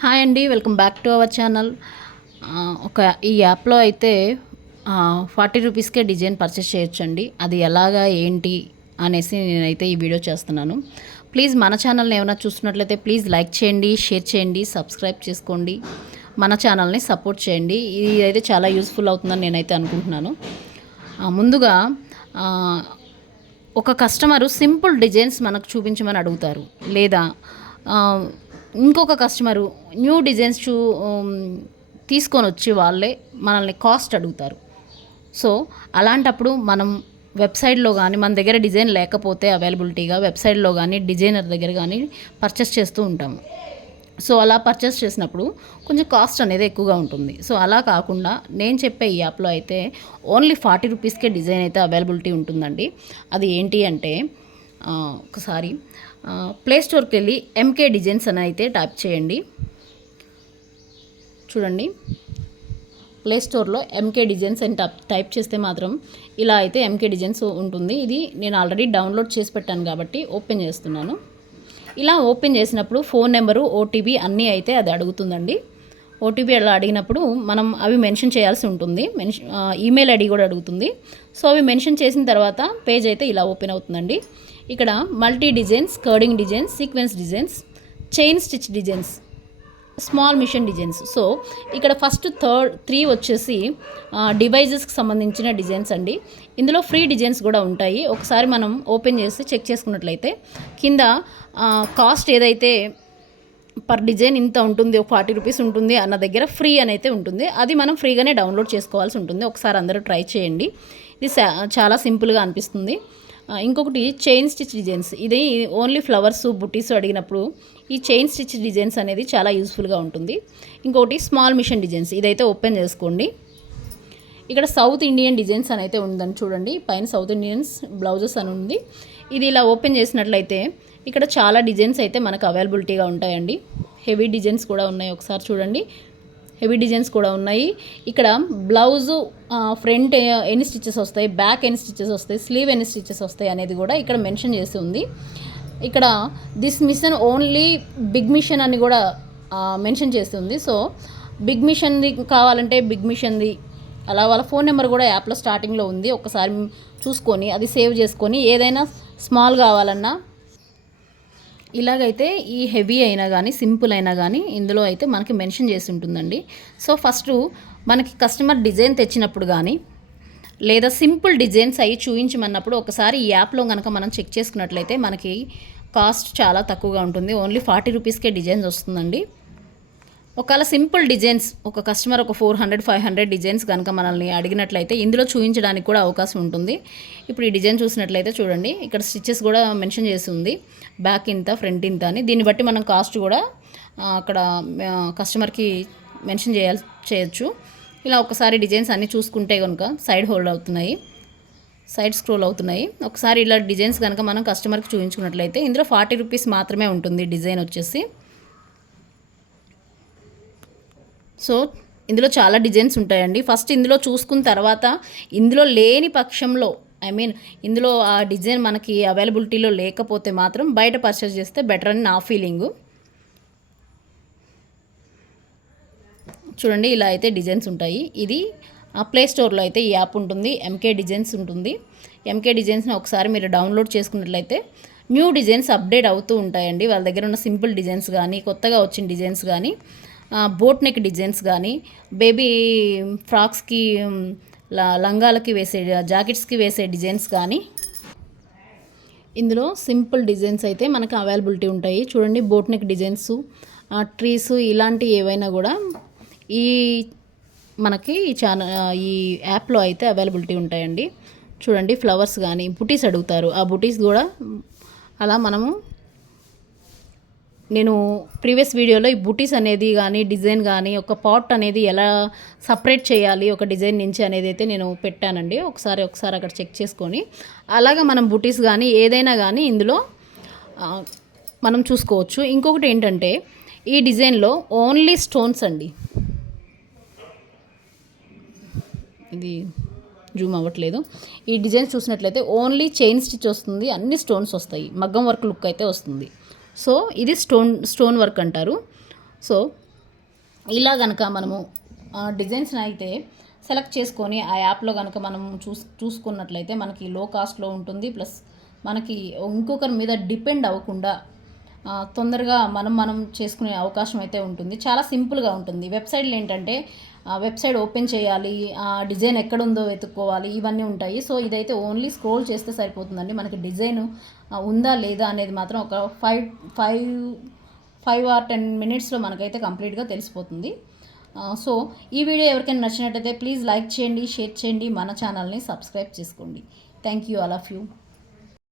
Hi అండి, welcome back to our channel. ఈ యాప్లో అయితే 40 రూపీస్కే డిజైన్ పర్చేస్ చేయొచ్చండి. అది ఎలాగా ఏంటి అనేసి నేనైతే ఈ వీడియో చేస్తున్నాను. ప్లీజ్ మన ఛానల్ని ఏమైనా చూస్తున్నట్లయితే ప్లీజ్ లైక్ చేయండి, షేర్ చేయండి, సబ్స్క్రైబ్ చేసుకోండి, మన ఛానల్ని సపోర్ట్ చేయండి. ఇది అయితే చాలా యూస్ఫుల్ అవుతుందని నేనైతే అనుకుంటున్నాను. ముందుగా ఒక కస్టమరు సింపుల్ డిజైన్స్ మనకు చూపించమని అడుగుతారు, లేదా ఇంకొక కస్టమరు న్యూ డిజైన్స్ తీసుకొని వచ్చి వాళ్ళే మనల్ని కాస్ట్ అడుగుతారు. సో అలాంటప్పుడు మనం వెబ్సైట్లో కానీ మన దగ్గర డిజైన్ లేకపోతే అవైలబిలిటీగా వెబ్సైట్లో కానీ డిజైనర్ దగ్గర కానీ పర్చేస్ చేస్తూ ఉంటాము. సో అలా పర్చేస్ చేసినప్పుడు కొంచెం కాస్ట్ అనేది ఎక్కువగా ఉంటుంది. సో అలా కాకుండా నేను చెప్పే ఈ యాప్లో అయితే ఓన్లీ 40 రూపీస్కే డిజైన్ అయితే అవైలబిలిటీ ఉంటుందండి. అది ఏంటి అంటే ఒకసారి ప్లే స్టోర్కి వెళ్ళి ఎంకే డిజైన్స్ అని అయితే టైప్ చేయండి. చూడండి, ప్లే స్టోర్లో ఎంకే డిజైన్స్ అని టైప్ చేస్తే మాత్రం ఇలా అయితే ఎంకే డిజైన్స్ ఉంటుంది. ఇది నేను ఆల్రెడీ డౌన్లోడ్ చేసి పెట్టాను కాబట్టి ఓపెన్ చేస్తున్నాను. ఇలా ఓపెన్ చేసినప్పుడు ఫోన్ నెంబరు, ఓటీపీ అన్నీ అయితే అది అడుగుతుందండి. ఓటీపీ అలా అడిగినప్పుడు మనం అవి మెన్షన్ చేయాల్సి ఉంటుంది. ఈమెయిల్ ఐడి కూడా అడుగుతుంది. సో అవి మెన్షన్ చేసిన తర్వాత పేజ్ అయితే ఇలా ఓపెన్ అవుతుందండి. ఇక్కడ multi designs, cording designs, sequence designs, chain stitch designs, small machine designs. So ఇక్కడ ఫస్ట్ 3 వచ్చేసి డివైజెస్కి సంబంధించిన డిజైన్స్ అండి. ఇందులో ఫ్రీ డిజైన్స్ కూడా ఉంటాయి. ఒకసారి మనం ఓపెన్ చేసి చెక్ చేసుకున్నట్లయితే కింద కాస్ట్ ఏదైతే పర్ డిజైన్ ఇంత ఉంటుంది, 40 రూపీస్ ఉంటుంది అన్న దగ్గర ఫ్రీ అని అయితే ఉంటుంది. అది మనం ఫ్రీగానే డౌన్లోడ్ చేసుకోవాల్సి ఉంటుంది. ఒకసారి అందరూ ట్రై చేయండి. ఇది చాలా సింపుల్గా అనిపిస్తుంది. ఇంకొకటి చైన్ స్టిచ్ డిజైన్స్. ఇది ఓన్లీ ఫ్లవర్స్, బుటీస్ అడిగినప్పుడు ఈ చైన్ స్టిచ్ డిజైన్స్ అనేది చాలా యూస్ఫుల్గా ఉంటుంది. ఇంకొకటి స్మాల్ మిషన్ డిజైన్స్. ఇదైతే ఓపెన్ చేసుకోండి. ఇక్కడ సౌత్ ఇండియన్ డిజైన్స్ అని అయితే ఉందని చూడండి. పైన సౌత్ ఇండియన్స్ బ్లౌజెస్ అని ఉంది. ఇది ఇలా ఓపెన్ చేసినట్లయితే ఇక్కడ చాలా డిజైన్స్ అయితే మనకు అవైలబిలిటీగా ఉంటాయండి. హెవీ డిజైన్స్ కూడా ఉన్నాయి. ఒకసారి చూడండి, హెవీ డిజైన్స్ కూడా ఉన్నాయి. ఇక్కడ బ్లౌజు ఫ్రంట్ ఎన్ని స్టిచెస్ వస్తాయి, బ్యాక్ ఎన్ని స్టిచెస్ వస్తాయి, స్లీవ్ ఎన్ని స్టిచెస్ వస్తాయి అనేది కూడా ఇక్కడ మెన్షన్ చేసి ఉంది. ఇక్కడ this machine only big machine అని కూడా మెన్షన్ చేస్తుంది. సో బిగ్ మిషన్ది కావాలంటే బిగ్ మిషన్ది అలా వాళ్ళ ఫోన్ నెంబర్ కూడా యాప్లో స్టార్టింగ్లో ఉంది. ఒకసారి చూసుకొని అది సేవ్ చేసుకొని ఏదైనా స్మాల్ కావాలన్నా ఇలాగైతే ఈ హెవీ అయినా కానీ సింపుల్ అయినా కానీ ఇందులో అయితే మనకి మెన్షన్ చేసి ఉంటుందండి. సో ఫస్ట్ మనకి కస్టమర్ డిజైన్ తెచ్చినప్పుడు కానీ లేదా సింపుల్ డిజైన్స్ అవి చూపించమన్నప్పుడు ఒకసారి ఈ యాప్లో కనుక మనం చెక్ చేసుకున్నట్లయితే మనకి కాస్ట్ చాలా తక్కువగా ఉంటుంది. ఓన్లీ 40 రూపీస్కే డిజైన్స్ వస్తుందండి. ఒకవేళ సింపుల్ డిజైన్స్ ఒక కస్టమర్ ఒక 400-500 డిజైన్స్ కనుక మనల్ని అడిగినట్లయితే ఇందులో చూపించడానికి కూడా అవకాశం ఉంటుంది. ఇప్పుడు ఈ డిజైన్ చూసినట్లయితే చూడండి, ఇక్కడ స్టిచెస్ కూడా మెన్షన్ చేసి ఉంది. బ్యాక్ ఇంత, ఫ్రంట్ ఇంత అని. దీన్ని బట్టి మనం కాస్ట్ కూడా అక్కడ కస్టమర్కి మెన్షన్ చేయొచ్చు. ఇలా ఒకసారి డిజైన్స్ అన్నీ చూసుకుంటే కనుక సైడ్ హోల్డ్ అవుతున్నాయి, సైడ్ స్క్రోల్ అవుతున్నాయి. ఒకసారి ఇలా డిజైన్స్ కనుక మనం కస్టమర్కి చూపించుకున్నట్లయితే ఇందులో 40 రూపీస్ మాత్రమే ఉంటుంది డిజైన్ వచ్చేసి. సో ఇందులో చాలా డిజైన్స్ ఉంటాయండి. ఫస్ట్ ఇందులో చూసుకున్న తర్వాత ఇందులో లేని పక్షంలో ఇందులో ఆ డిజైన్ మనకి అవైలబిలిటీలో లేకపోతే మాత్రం బయట పర్చేస్ చేస్తే బెటర్ అని నా ఫీలింగు. చూడండి, ఇలా అయితే డిజైన్స్ ఉంటాయి. ఇది ప్లే స్టోర్లో అయితే ఈ యాప్ ఉంటుంది, ఎంకే డిజైన్స్ ఉంటుంది. ఎంకే డిజైన్స్ని ఒకసారి మీరు డౌన్లోడ్ చేసుకున్నట్లయితే న్యూ డిజైన్స్ అప్డేట్ అవుతూ ఉంటాయండి. వాళ్ళ దగ్గర ఉన్న సింపుల్ డిజైన్స్ కానీ, కొత్తగా వచ్చిన డిజైన్స్ కానీ, బోట్ నెక్ డిజైన్స్ కానీ, బేబీ ఫ్రాక్స్కి, లంగాలకి వేసే, జాకెట్స్కి వేసే డిజైన్స్ కానీ ఇందులో సింపుల్ డిజైన్స్ అయితే మనకు అవైలబిలిటీ ఉంటాయి. చూడండి, బోట్ నెక్ డిజైన్స్, ట్రీస్ ఇలాంటి ఏవైనా కూడా ఈ మనకి ఈ యాప్లో అయితే అవైలబిలిటీ ఉంటాయండి. చూడండి, ఫ్లవర్స్ కానీ బుటీస్ అడుగుతారు. ఆ బుటీస్ కూడా అలా నేను ప్రీవియస్ వీడియోలో ఈ బుటీస్ అనేది కానీ డిజైన్ కానీ ఒక పాట్ అనేది ఎలా సపరేట్ చేయాలి ఒక డిజైన్ నుంచి అనేది అయితే నేను పెట్టానండి. ఒకసారి అక్కడ చెక్ చేసుకొని అలాగా మనం బుటీస్ కానీ ఏదైనా కానీ ఇందులో మనం చూసుకోవచ్చు. ఇంకొకటి ఏంటంటే ఈ డిజైన్లో ఓన్లీ స్టోన్స్ అండి. ఇది జూమ్ అవ్వట్లేదు. ఈ డిజైన్స్ చూసినట్లయితే ఓన్లీ చైన్ స్టిచ్ వస్తుంది, అన్ని స్టోన్స్ వస్తాయి, మగ్గం వర్క్ లుక్ అయితే వస్తుంది. సో ఇది స్టోన్ వర్క్ అంటారు. సో ఇలా కనుక మనము డిజైన్స్ని అయితే సెలెక్ట్ చేసుకొని ఆ యాప్లో కనుక మనం చూసుకున్నట్లయితే మనకి లో కాస్ట్లో ఉంటుంది. ప్లస్ మనకి ఇంకొకరి మీద డిపెండ్ అవ్వకుండా తొందరగా మనం చేసుకునే అవకాశం అయితే ఉంటుంది. చాలా సింపుల్గా ఉంటుంది. వెబ్సైట్లో ఏంటంటే వెబ్సైట్ ఓపెన్ చేయాలి, డిజైన్ ఎక్కడుందో వెతుక్కోవాలి, ఇవన్నీ ఉంటాయి. సో ఇదైతే ఓన్లీ స్క్రోల్ చేస్తే సరిపోతుందండి. మనకి డిజైన్ ఉందా లేదా అనేది మాత్రం ఒక 5 ఆర్ 10 మినిట్స్లో మనకైతే కంప్లీట్గా తెలిసిపోతుంది. సో ఈ వీడియో ఎవరికైనా నచ్చినట్టయితే ప్లీజ్ లైక్ చేయండి, షేర్ చేయండి, మన ఛానల్ని సబ్స్క్రైబ్ చేసుకోండి. Thank you all of you.